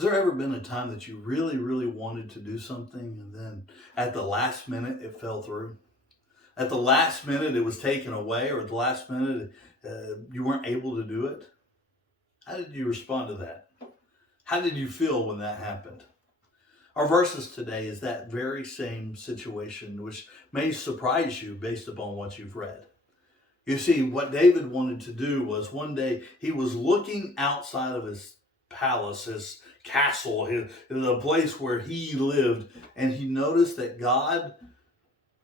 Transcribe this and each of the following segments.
Has there ever been a time that you really, really wanted to do something and then at the last minute it fell through? At the last minute it was taken away, or at the last minute you weren't able to do it? How did you respond to that? How did you feel when that happened? Our verses today is that very same situation, which may surprise you based upon what you've read. You see, what David wanted to do was one day he was looking outside of his palace, his castle, the place where he lived, and he noticed that God,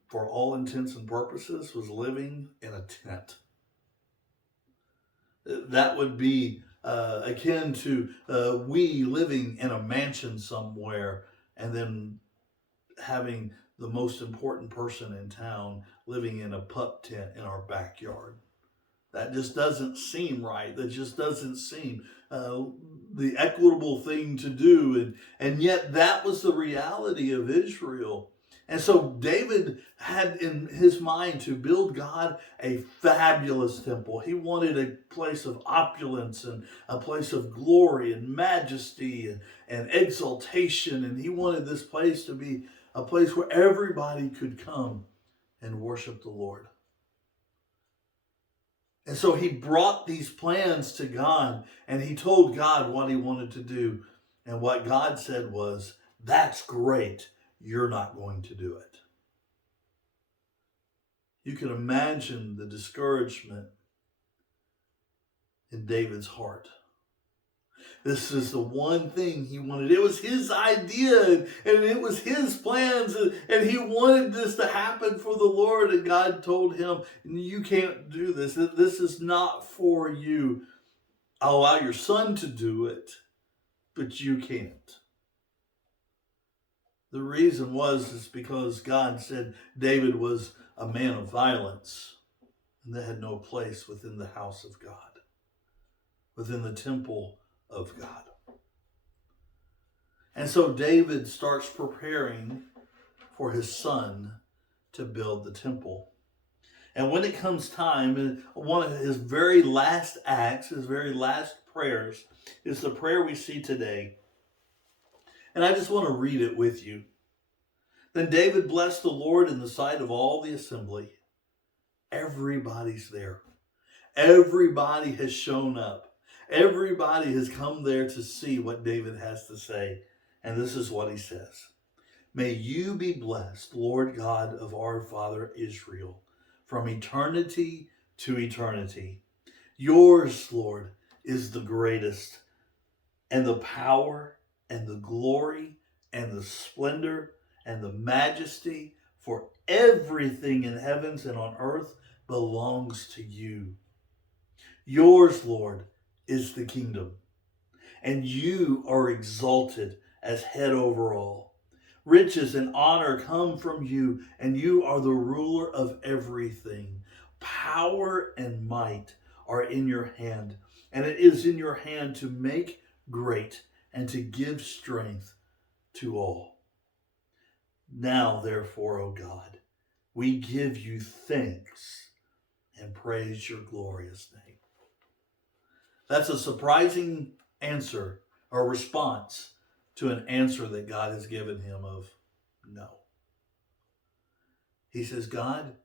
for all intents and purposes, was living in a tent. That would be akin to we living in a mansion somewhere and then having the most important person in town living in a pup tent in our backyard. That just doesn't seem right. That just doesn't seem the equitable thing to do. And yet that was the reality of Israel. And so David had in his mind to build God a fabulous temple. He wanted a place of opulence and a place of glory and majesty and exaltation. And he wanted this place to be a place where everybody could come and worship the Lord. And so he brought these plans to God and he told God what he wanted to do. And what God said was, "That's great. You're not going to do it." You can imagine the discouragement in David's heart. This is the one thing he wanted. It was his idea and it was his plans, and he wanted this to happen for the Lord. And God told him, "You can't do this. This is not for you. I'll allow your son to do it, but you can't." The reason is because God said David was a man of violence, and that had no place within the house of God, within the temple of God. And so David starts preparing for his son to build the temple. And when it comes time, one of his very last acts, his very last prayers, is the prayer we see today. And I just want to read it with you. "Then David blessed the Lord in the sight of all the assembly." Everybody's there. Everybody has shown up. Everybody has come there to see what David has to say. And this is what he says. "May you be blessed, Lord God of our father Israel, from eternity to eternity. Yours, Lord, is the greatest, and the power, and the glory, and the splendor, and the majesty, for everything in heavens and on earth belongs to you. Yours, Lord, is the kingdom, and you are exalted as head over all. Riches and honor come from you, and you are the ruler of everything. Power and might are in your hand, and it is in your hand to make great and to give strength to all. Now, therefore, O God, we give you thanks and praise your glorious name." That's a surprising answer or response to an answer that God has given him of no. He says, "God,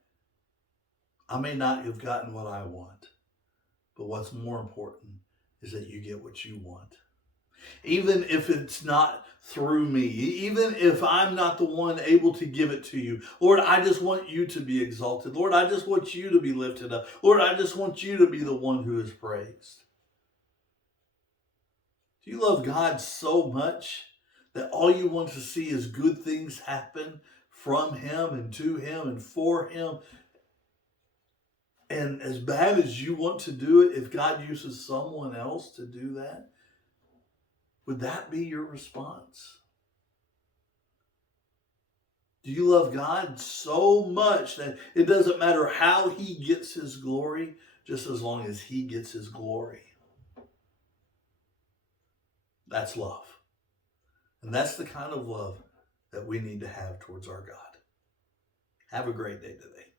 I may not have gotten what I want, but what's more important is that you get what you want. Even if it's not through me, even if I'm not the one able to give it to you, Lord, I just want you to be exalted. Lord, I just want you to be lifted up. Lord, I just want you to be the one who is praised." Do you love God so much that all you want to see is good things happen from him and to him and for him? And as bad as you want to do it, if God uses someone else to do that, would that be your response? Do you love God so much that it doesn't matter how he gets his glory, just as long as he gets his glory? That's love. And that's the kind of love that we need to have towards our God. Have a great day today.